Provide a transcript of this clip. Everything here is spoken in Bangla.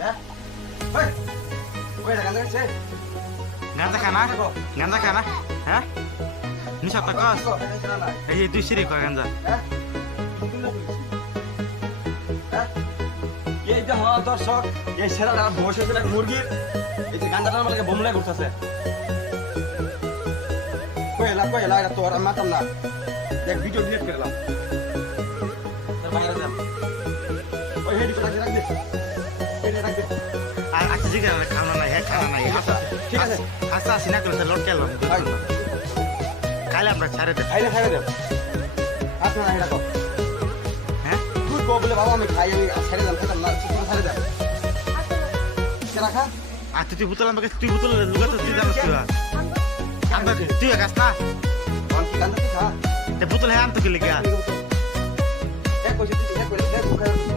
হ্যাঁ ওই ওই গাঁজা খাচ্ছে গাঞ্জা খানা হ্যাঁ নিশা তাকস এই দুই সিঁড়ি কয় গাঞ্জা এই যে হওয়া দর্শক এই সেরাটা বসে ছিল মুরগির এই যে গাঁজাটার মানে বোমলাই ঘুরতেছে কই এলা এটা তোর আমি মাতাম না দেখ ভিডিও ডিলিট করলাম তোর বাইরে যাম ওই হেডি রাখ দে হেডি রাখ দে আর আচ্ছা জিগা খানা নাই হ্যাঁ খানা নাই ঠিক আছে আচ্ছা সিনা করে লোট কেলাম কালে আমরা ছাড়ে দে খাইলে দে আপনারা এটা কর হ্যাঁ তুই কো বলে বাবা আমি খাই আমি ছেড়ে দাম খেতাম না চিকেন ছেড়ে দাম কে রাখা আর তুই বুতল আমাকে তুই বুতল লুগাতে তুই জানিস তুই আমরা তুই গাছ না কোন কি গাঁজা তুই খা তে বুতল হ্যাঁ আনতে গেলে গিয়া এক কইছে তুই এক কইলে